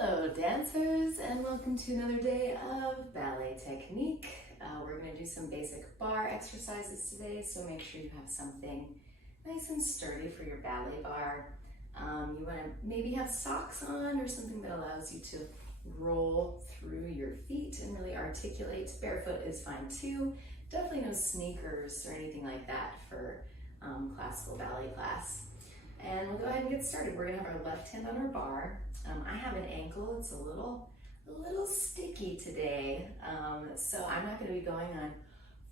Hello dancers, and welcome to another day of Ballet Technique. We're going to do some basic bar exercises today, so make sure you have something nice and sturdy for your ballet bar. You want to maybe have socks on or something that allows you to roll through your feet and really articulate. Barefoot is fine too. Definitely no sneakers or anything like that for classical ballet class. And we'll go ahead and get started. We're gonna have our left hand on our bar. I have an ankle, it's a little sticky today. So I'm not gonna be going on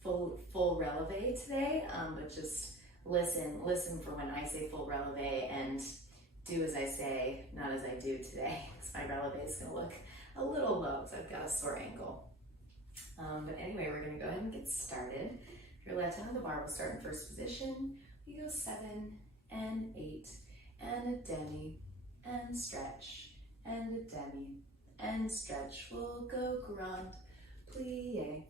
full releve today, but just listen for when I say full releve and do as I say, not as I do today, because my releve is gonna look a little low because I've got a sore ankle. But anyway, we're gonna go ahead and get started. Your left hand on the bar will start in first position. We go 7 and 8 and a demi and stretch and a demi and stretch. We'll go grand plie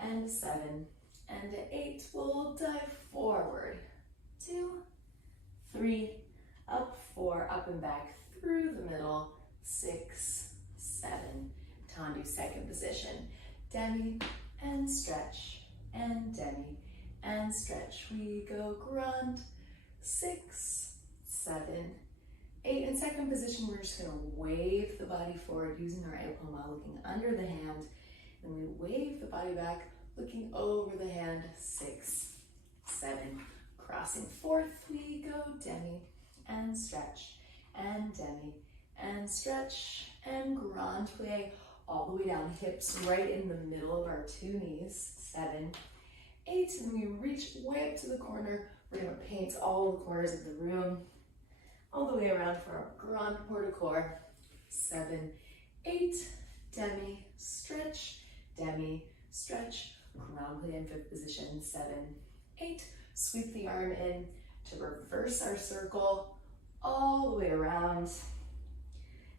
and 7 and a 8. We'll dive forward 2, 3, up 4, up and back through the middle 6, 7. Tendu second position, demi and stretch and demi and stretch. We go grand 6, 7, 8. In second position, we're just gonna wave the body forward using our aipoma, looking under the hand. And we wave the body back, looking over the hand, 6, 7. Crossing fourth, we go demi and stretch and demi and stretch and grand plie all the way down, hips right in the middle of our two knees, 7, 8. And we reach way up to the corner. We're going to paint all the corners of the room, all the way around for our grand port de corps. 7, 8, demi, stretch, grand plie in fifth position. 7, 8, sweep the arm in to reverse our circle all the way around.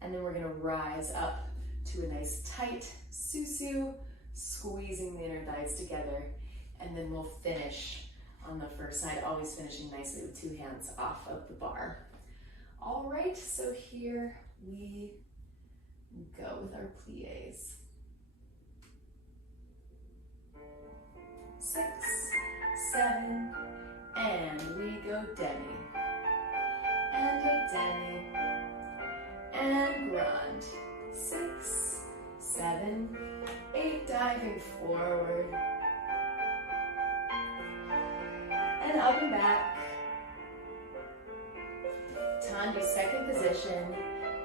And then we're going to rise up to a nice tight susu, squeezing the inner thighs together. And then we'll finish on the first side, always finishing nicely with 2 hands off of the bar. All right, so here we go with our plies. 6, 7, and we go demi, and a demi, and grand. 6, 7, 8, diving forward, and up and back. Tendu second position,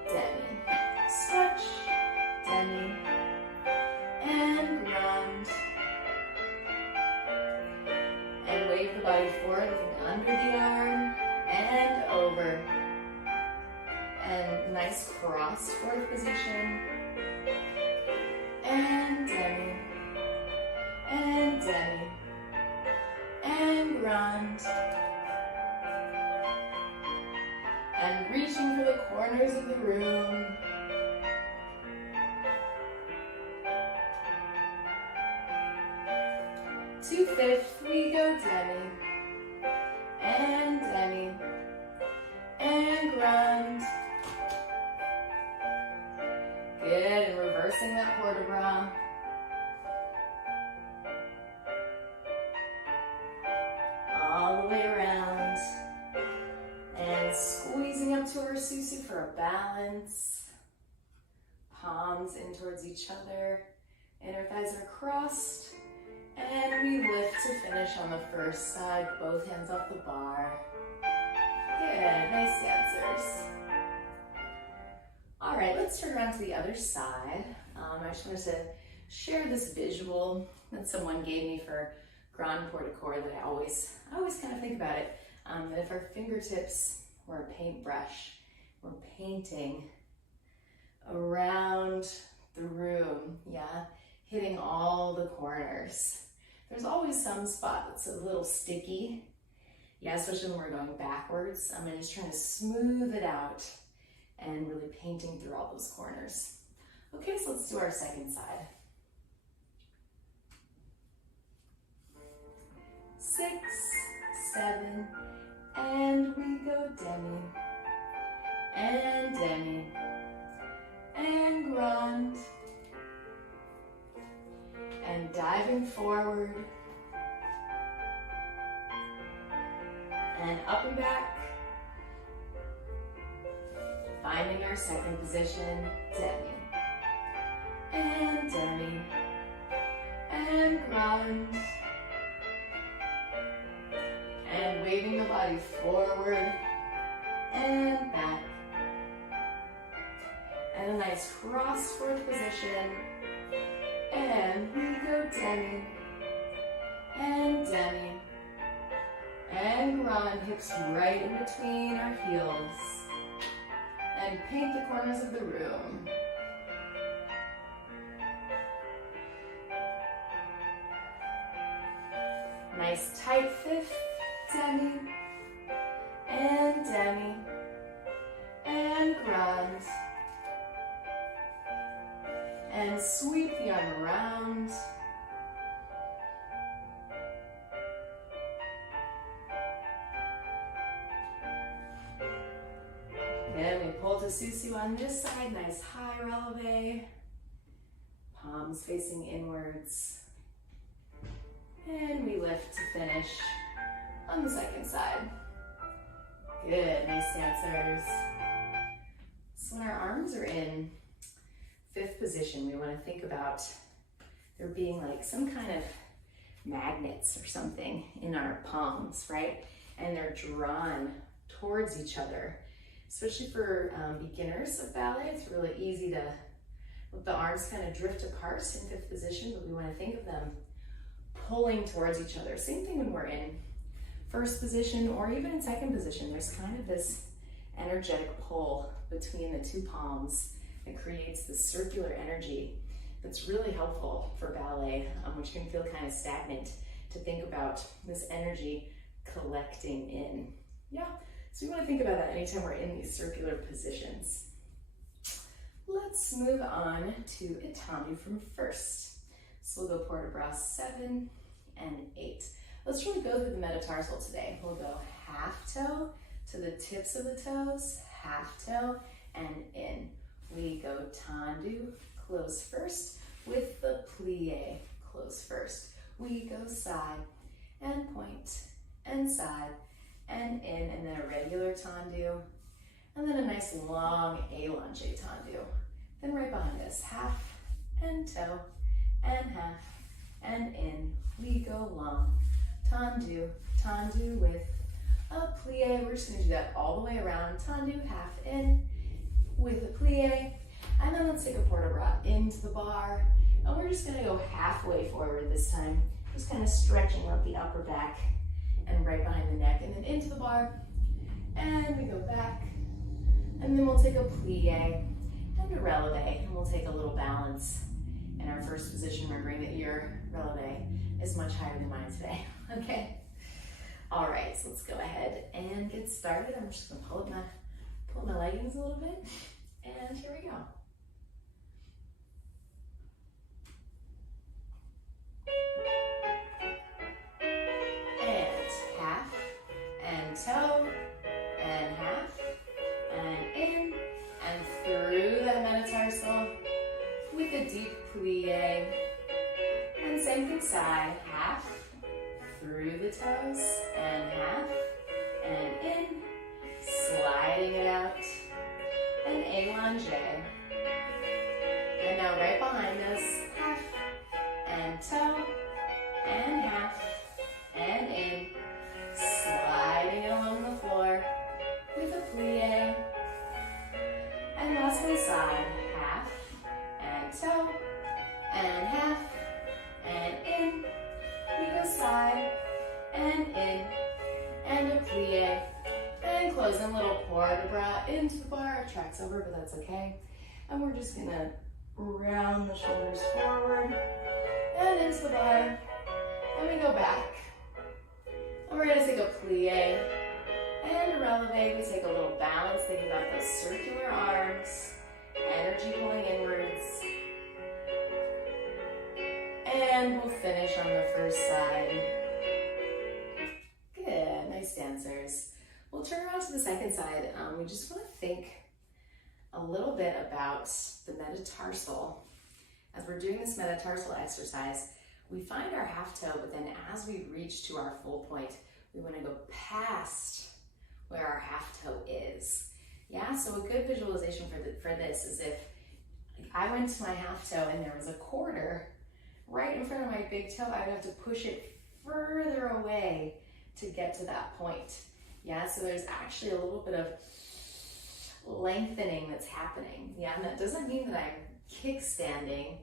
demi, stretch, demi, and grand. And wave the body forward, looking under the arm, and over. And nice crossed fourth position, and demi, and demi, and grand. And reaching for the corners of the room. To fifth, we go demi, and grand. Good, and reversing that port de bras. All the way around. And squeezing up to our susu for a balance. Palms in towards each other. Inner thighs are crossed. And we lift to finish on the first side. Both hands off the bar. Good, nice dancers. All right, let's turn around to the other side. I just wanted to share this visual that someone gave me for grand port de corps that I always kind of think about it. That if our fingertips were a paintbrush, we're painting around the room, yeah, hitting all the corners. There's always some spot that's a little sticky, yeah, especially when we're going backwards. I'm just trying to smooth it out and really painting through all those corners. Okay, so let's do our second side. 6, 7, and we go demi, and demi, and forward. And up and back. Finding our second position, demi. And demi. And grand. And waving the body forward and back. And a nice cross fourth position. And we go demi. And demi. And grand, hips right in between our heels. And paint the corners of the room. Nice tight fifth, demi, and grand. And sweep the arm around. And we pull to Susu on this side, nice high releve. Palms facing inwards. And we lift to finish on the second side. Good, nice dancers. So when our arms are in fifth position, we want to think about there being like some kind of magnets or something in our palms, right? And they're drawn towards each other. Especially for beginners of ballet, it's really easy to let the arms kind of drift apart in fifth position, but we want to think of them pulling towards each other. Same thing when we're in first position or even in second position. There's kind of this energetic pull between the two palms that creates this circular energy that's really helpful for ballet, which can feel kind of stagnant, to think about this energy collecting in. Yeah. So we want to think about that anytime we're in these circular positions. Let's move on to étendu from first. So we'll go port de bras 7 and 8. Let's really go through the metatarsal today. We'll go half toe to the tips of the toes, half toe, and in. We go tendu, close first, with the plie, close first. We go side and point and side and in, and then a regular tendu, and then a nice long allongé tendu. Then right behind us, half and toe and half and in. We go long, tendu, tendu with a plie. We're just gonna do that all the way around, tendu, half in with a plie, and then let's take a port de bras into the bar, and we're just gonna go halfway forward this time, just kind of stretching out the upper back and right behind the neck, and then into the bar, and we go back, and then we'll take a plie and a releve, and we'll take a little balance in our first position, remembering that your releve is much higher than mine today, okay? All right, so let's go ahead and get started. I'm just gonna pull my leggings a little bit, and here we go. Toe and half and in and through that metatarsal with a deep plie, and same thing side, half through the toes and half and in, sliding it out, and allongé. And now right behind us, half and toe and half and in, sliding it along the floor with a plie. And last one side, half and toe and half and in. We go side and in and a plie. And close in, little port de bras into the bar. It tracks over, but that's okay. And we're just gonna round the shoulders forward and into the bar. And we go back. And we're gonna take a plie and a releve. We take a little balance, thinking about those circular arms, energy pulling inwards. And we'll finish on the first side. Good, nice dancers. We'll turn around to the second side. We just wanna think a little bit about the metatarsal. As we're doing this metatarsal exercise, we find our half toe, but then as we reach to our full point, we want to go past where our half toe is. Yeah, so a good visualization for this is if I went to my half toe and there was a quarter right in front of my big toe, I would have to push it further away to get to that point. Yeah, so there's actually a little bit of lengthening that's happening. Yeah, and that doesn't mean that I'm kickstanding.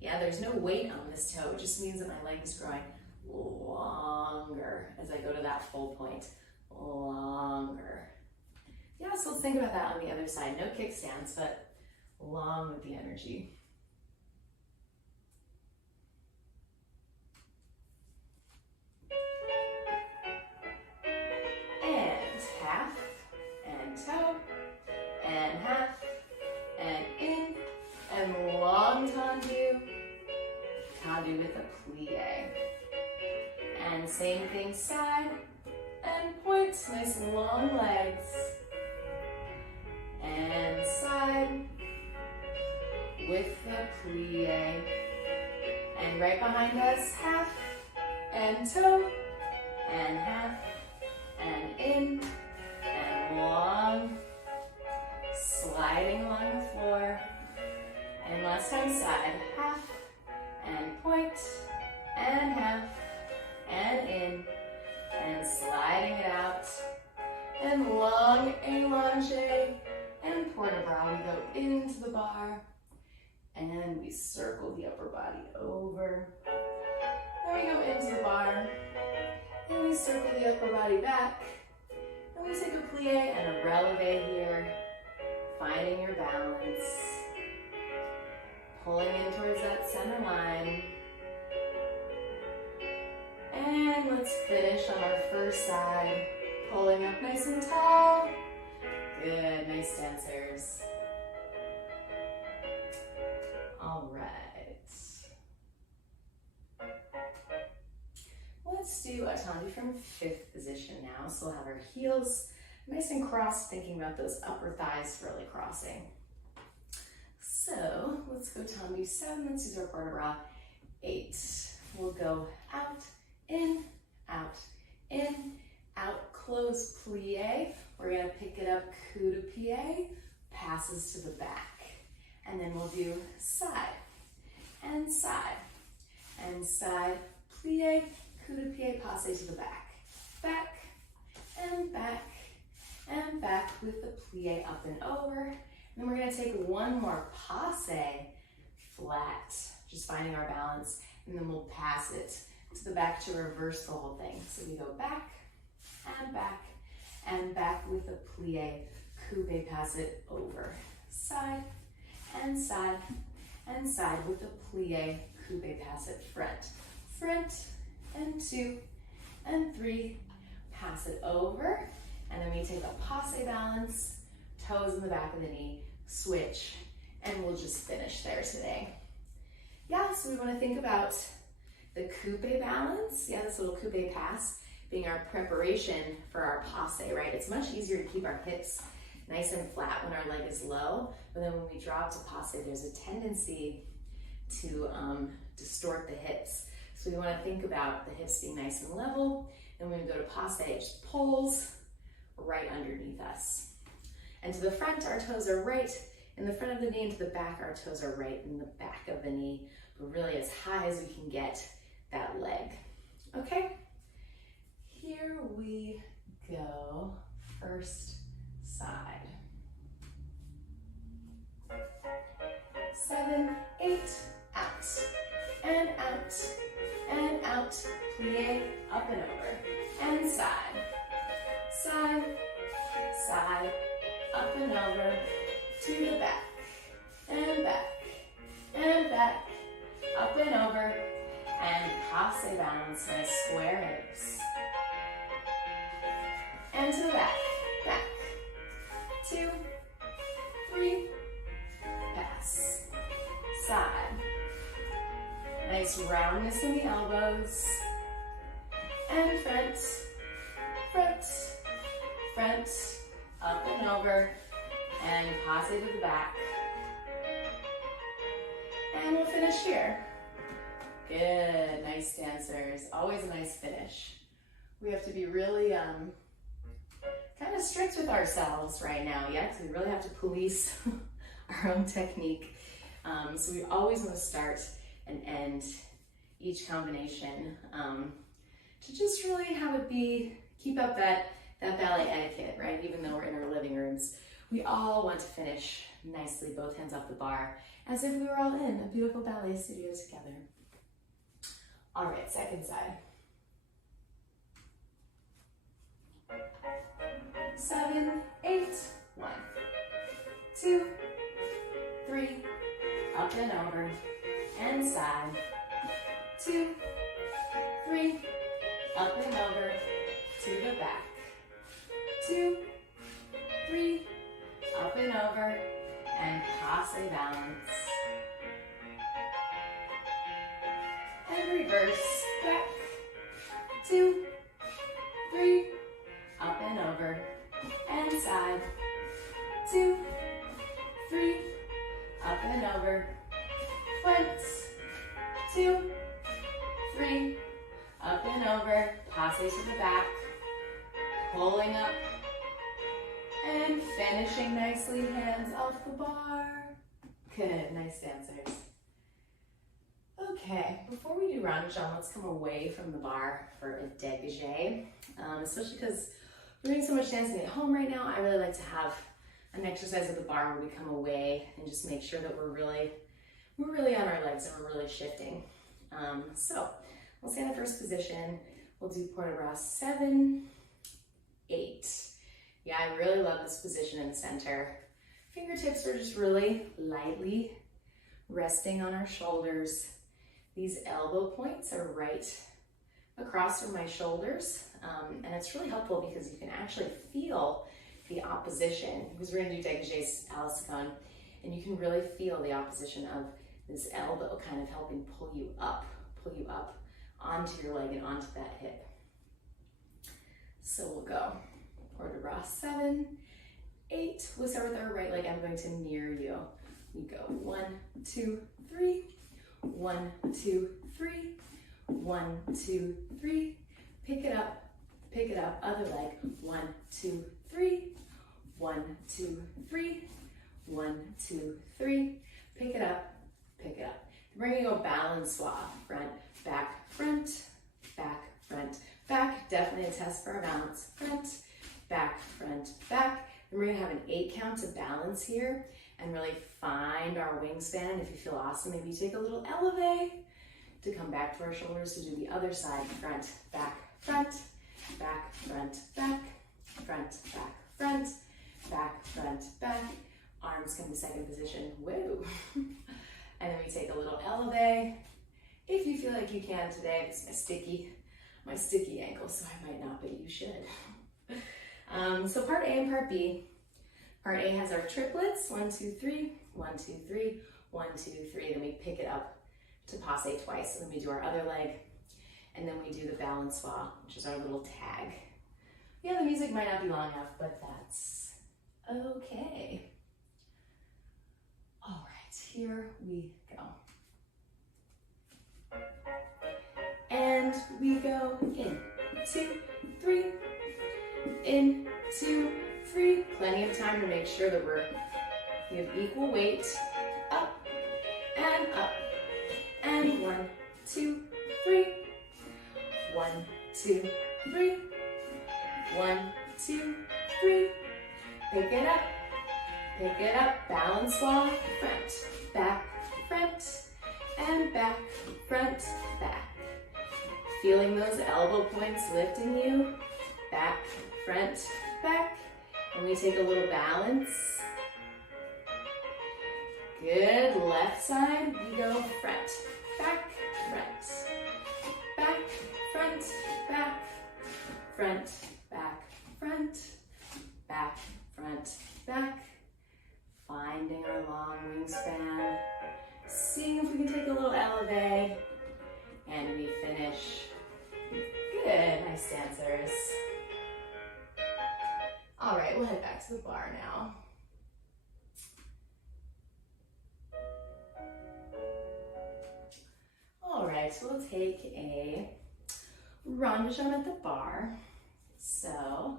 Yeah, there's no weight on this toe. It just means that my leg is growing longer as I go to that full point. Longer. Yeah, so let's think about that on the other side. No kickstands, but long with the energy. And half, and toe, and half, and in, and long tendu, tendu with a plie. And same thing side, and point, nice long legs. And side with the plie. And right behind us, half, and toe, and half, and in, and long, sliding along the floor. And last time, side, half, and point, and half, and in, and sliding it out, and long allonge, and port de bras. We go into the bar, and we circle the upper body over. Then we go into the bar, and we circle the upper body back, and we take a plie and a releve here, finding your balance, pulling in towards that center line. And let's finish on our first side, pulling up nice and tall. Good, nice dancers. All right. Let's do a tendu from fifth position now. So we'll have our heels nice and crossed, thinking about those upper thighs really crossing. So let's go tendu 7, let's use our port de bras 8. We'll go out, in, out, close, plie. We're gonna pick it up, coup de pied, passes to the back. And then we'll do side, and side, and side, plie, coup de pied, passe to the back. Back, and back, and back with the plie up and over. And then we're gonna take one more passe, flat, just finding our balance, and then we'll pass it to the back to reverse the whole thing. So we go back, and back with a plie, coupe, pass it over. Side, and side, and side with a plie, coupe, pass it front, and 2, and 3, pass it over, and then we take a passe balance, toes in the back of the knee, switch, and we'll just finish there today. Yeah, so we want to think about the coupe balance, yeah, this little coupe pass, being our preparation for our passe, right? It's much easier to keep our hips nice and flat when our leg is low, but then when we drop to passe, there's a tendency to distort the hips. So we want to think about the hips being nice and level, and when we go to passe, it just pulls right underneath us. And to the front, our toes are right in the front of the knee, and to the back, our toes are right in the back of the knee, but really as high as we can get that leg. Okay, here we go. First side. 7, 8, out, and out, and out, plie, up and over, and side, side, side, up and over, to the back, and back, and back, up and over, and passe balance, nice square hips. And to the back, back, 2, 3, pass, side. Nice roundness in the elbows, and front, front, front, up and over, and passe to the back. And we'll finish here. Good, nice dancers. Always a nice finish. We have to be really kind of strict with ourselves right now, yeah, because we really have to police our own technique. So we always want to start and end each combination to just really have it be, keep up that ballet etiquette, right? Even though we're in our living rooms, we all want to finish nicely, both hands off the bar, as if we were all in a beautiful ballet studio together. All right, second side. 7, 8, 1, 2, 3, up and over, and side, 2, 3, up and over, to the back, 2, 3, up and over, and passe balance, and reverse, back, 2, 3, up and over, and side, 2, 3, up and over, front, 2, 3, up and over, passe to the back, pulling up, and finishing nicely, hands off the bar. Good, nice dancers. Okay, before we do Ranjan, let's come away from the bar for a dégagé, especially because we're doing so much dancing at home right now. I really like to have an exercise at the bar where we come away and just make sure that we're really on our legs and we're really shifting. So we'll stay in the first position. We'll do port de bras 7, 8. Yeah, I really love this position in the center. Fingertips are just really lightly resting on our shoulders. These elbow points are right across from my shoulders, and it's really helpful because you can actually feel the opposition, because we're going to do dégagé à la seconde, and you can really feel the opposition of this elbow kind of helping pull you up onto your leg and onto that hip. So we'll go port de bras 7, 8. We'll start with our right leg. I'm going to mirror you. We go 1, 2, 3, 1, 2, 3, 1, 2, 3. Pick it up, other leg. 1, 2, 3, 1, 2, 3, 1, 2, 3. Pick it up. We're going to go balançoire, front, back, front, back, front, back. Definitely a test for our balance. Front, back, front, back. Then we're going to have an 8 count to balance here and really find our wingspan. If you feel awesome, maybe take a little elevate to come back to our shoulders to do the other side. Front, back, front, back, front, back, front, back, front, back, front, back. Arms come to second position. Woo! And then we take a little elevate. If you feel like you can today, it's my sticky ankle, so I might not, but you should. So part A and part B. Part A has our triplets, 1, 2, 3, 1, 2, 3, 1, 2, 3. Then we pick it up to passe twice. And then we do our other leg. And then we do the balançoire, which is our little tag. Yeah, the music might not be long enough, but that's okay. All right, here we go. And we go in, 2, 3, in, 2, 3. Plenty of time to make sure that we have equal weight. Up, and 1, 2, 3. 1, 2, 3. 1, 2, 3. Pick it up, balançoire, front, back, front, and back, front, back. Feeling those elbow points lifting you, back, front, back. And we take a little balance. Good, left side, we go front, back, front, back, front, back, front, back, front, back, front, back. Finding our long wingspan. Seeing if we can take a little elevate. And we finish. Good, nice dancers. All right, we'll head back to the bar now. All right, right, so we'll take a rond de jambe at the bar. So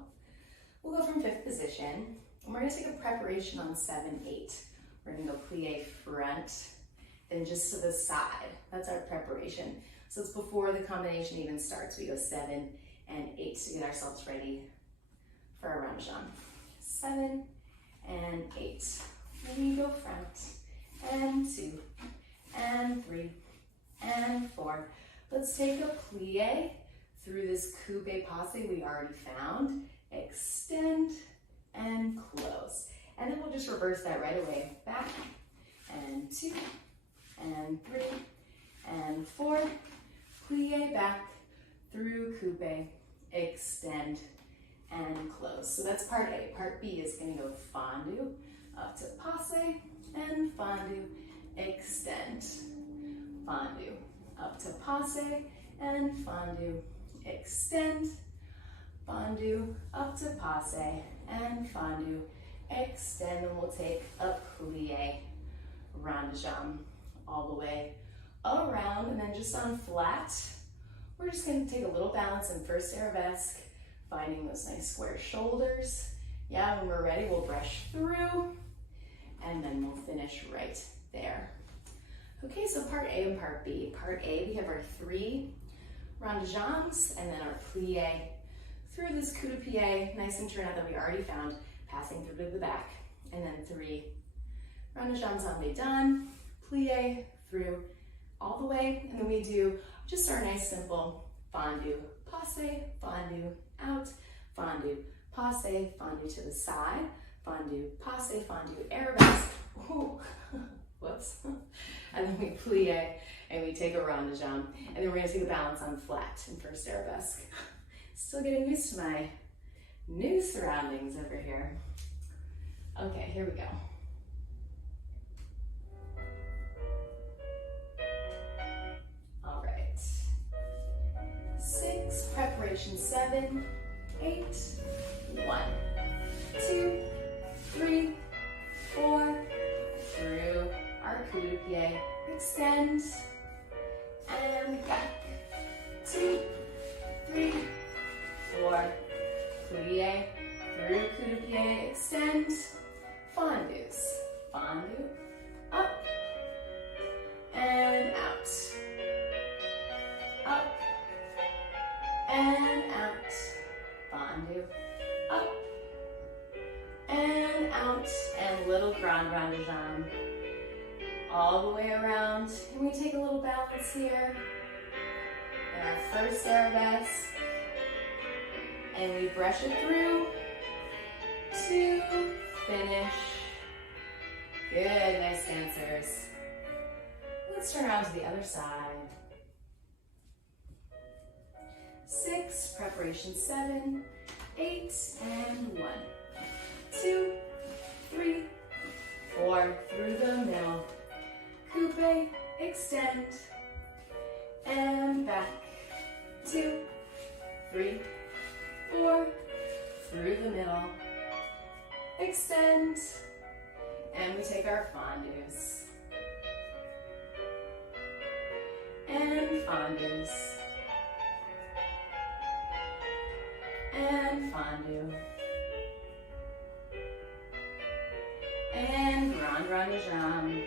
we'll go from 5th position, and we're gonna take a preparation on 7, 8. We're gonna go plie front, then just to the side. That's our preparation. So it's before the combination even starts. We go 7 and 8 to get ourselves ready for our rond de jambe. 7 and 8. Then you go front, and 2, and 3, and 4. Let's take a plie through this coupe passe we already found. Extend and close. And then we'll just reverse that right away. Back, and 2, and 3, and 4. Plie back through coupe, extend, and close. So that's part A. Part B is going to go fondue up to passe, and fondue, extend, fondue up to passe, and fondue, extend, fondue up to passe, and fondue, extend, and we'll take a plie rond de jambe all the way around, and then just on flat, we're just going to take a little balance in first arabesque, finding those nice square shoulders. Yeah, when we're ready, we'll brush through, and then we'll finish right there. Okay, so part A and part B. Part A, we have our 3 rond de jambes, and then our plie through this coup de pied, nice and turn out that we already found, passing through to the back, and then 3 rond de jambes on the done, plie through all the way, and then we do just our nice simple fondue, passe, fondue, out, fondue, passe, fondue to the side, fondue, passe, fondue, arabesque, ooh, whoops, and then we plie, and we take a rond de jambe, and then we're gonna take a balance on flat in first arabesque. Still getting used to my new surroundings over here. Okay, here we go. All right. 6, preparation 7, 8, 1, 2, 3, 4, through our coup de pied, extend, and back, 2, 3, 4, plie, through coup de pied, extend, fondues, fondue, up, and out, up, and out, fondue, up, and out, and little grand rond de jambe, all the way around, and we take a little balance here, in our first arabesque, and we brush it through to finish. Good, nice dancers. Let's turn around to the other side. 6, preparation 7, 8, and 1, 2, 3, 4, through the middle, coupe, extend, and back, 2, 3, 4, through the middle, extend, and we take our fondues, and fondues, and fondue, and grand rond de jambe,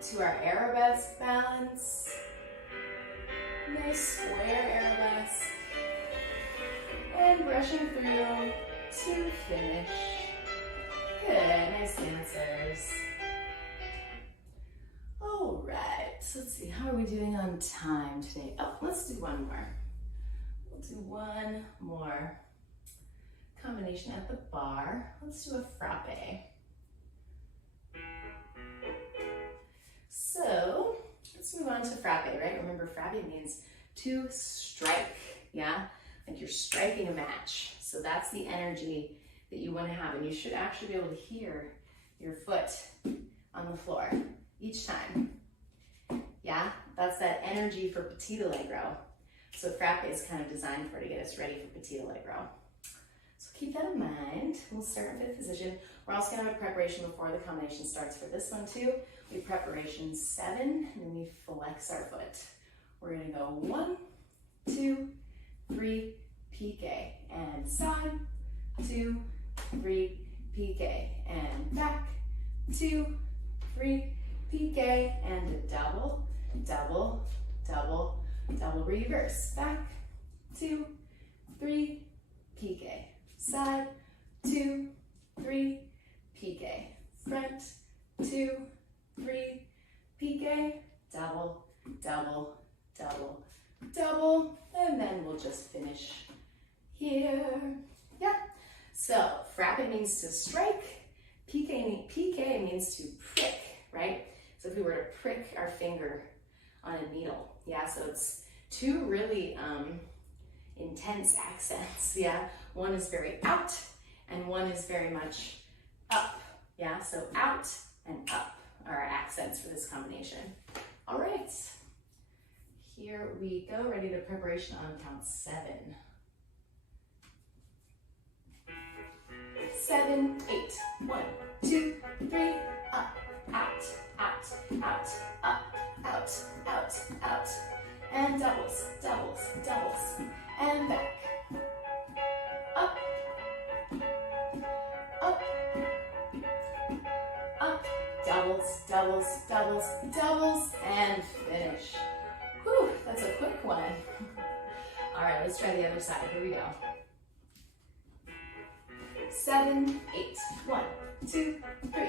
to our arabesque balance, nice square arabesque, and brushing through to finish. Good, nice dancers. All right, so let's see, how are we doing on time today? Oh, let's do one more. We'll do one more combination at the bar. Let's do a frappe. So let's move on to frappe, right? Remember, frappe means to strike, yeah? Like you're striking a match. So that's the energy that you want to have, and you should actually be able to hear your foot on the floor each time. Yeah, that's that energy for petit allegro. So frappe is kind of designed for to get us ready for petit allegro. So keep that in mind. We'll start in 5th position. We're also going to have a preparation before the combination starts for this one too. We preparation 7, and then we flex our foot. We're gonna go 1, 2, 3, piqué, and side, 2, 3, piqué, and back, 2, 3, piqué, and a double, double, double, double reverse, back, 2, 3, piqué, side, 2, 3, piqué, front, 2, 3, piqué, double, double, double, double, and then we'll just finish here. Yeah. So frappe means to strike, piqué means to prick, right? So if we were to prick our finger on a needle, yeah, so it's two really intense accents, yeah? One is very out and one is very much up, yeah? So out and up are our accents for this combination. All right, here we go, ready to preparation on count 7. 7, 8, 1, 2, 3, up, out, out, out, up, out, out, out, and doubles, doubles, doubles, and back, up, up, up, doubles, doubles, doubles, doubles, and finish. Whew, that's a quick one. All right, let's try the other side. Here we go. 7, 8, 1, 2, 3,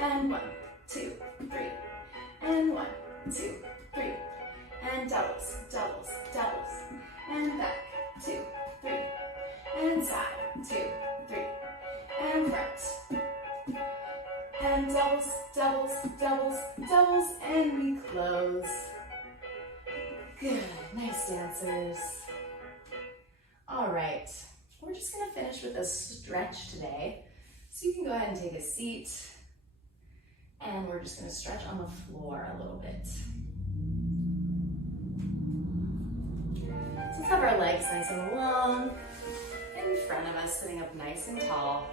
and 1, 2, 3, and 1, 2, 3, and doubles, doubles, doubles, and back, 2, 3, and side, 2, 3, and front, and doubles, doubles, doubles, doubles, and we close. Good, nice dancers. All right, we're just gonna finish with a stretch today. So you can go ahead and take a seat, and we're just gonna stretch on the floor a little bit. So let's have our legs nice and long in front of us, sitting up nice and tall.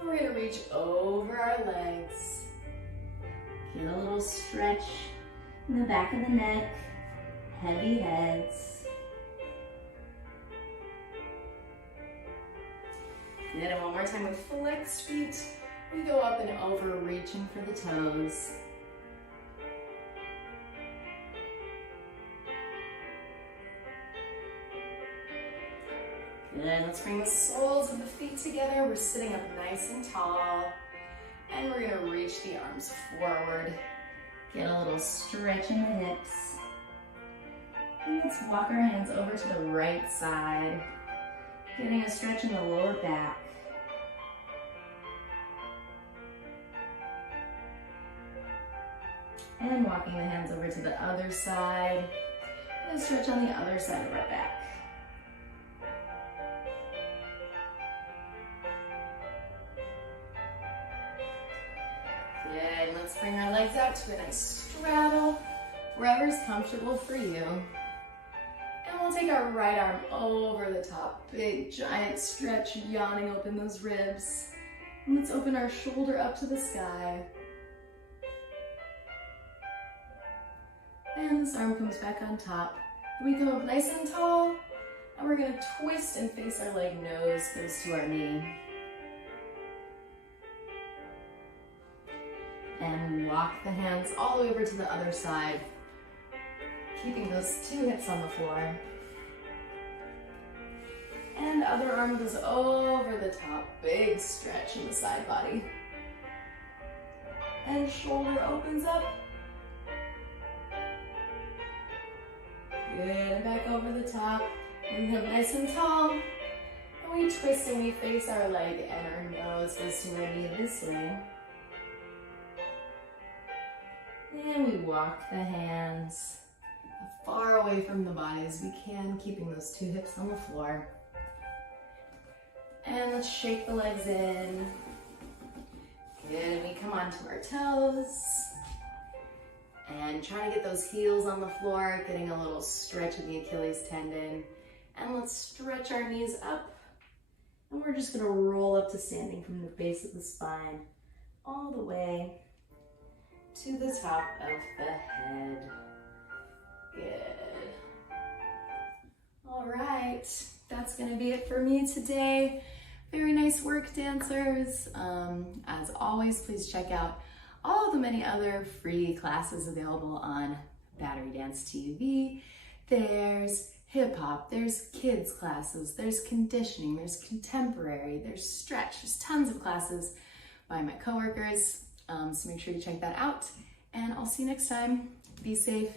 And we're gonna reach over our legs. Get a little stretch in the back of the neck, heavy heads. Good, and one more time with flexed feet. We go up and over, reaching for the toes. Good, let's bring the soles of the feet together. We're sitting up nice and tall. And we're gonna reach the arms forward. Get a little stretch in the hips. And let's walk our hands over to the right side. Getting a stretch in the lower back. And walking the hands over to the other side. And a stretch on the other side of our back. Good, let's bring our legs out to a nice straddle, wherever's comfortable for you. And we'll take our right arm over the top. Big, giant stretch, yawning open those ribs. And let's open our shoulder up to the sky. And this arm comes back on top. We go up nice and tall, and we're gonna twist and face our leg, nose goes to our knee. And we walk the hands all the way over to the other side, keeping those two hips on the floor. And other arm goes over the top, big stretch in the side body. And shoulder opens up. Good, and back over the top. And then nice and tall. And we twist and we face our leg, and our nose goes to our knee this way. And we walk the hands as far away from the body as we can, keeping those two hips on the floor. And let's shake the legs in. Good, and we come onto our toes. And try to get those heels on the floor, getting a little stretch of the Achilles tendon. And let's stretch our knees up. And we're just gonna roll up to standing from the base of the spine all the way to the top of the head. Good. All right, that's gonna be it for me today. Very nice work, dancers. As always, please check out all the many other free classes available on Battery Dance TV. There's hip hop, there's kids classes, there's conditioning, there's contemporary, there's stretch, there's tons of classes by my coworkers. So make sure you check that out, and I'll see you next time. Be safe.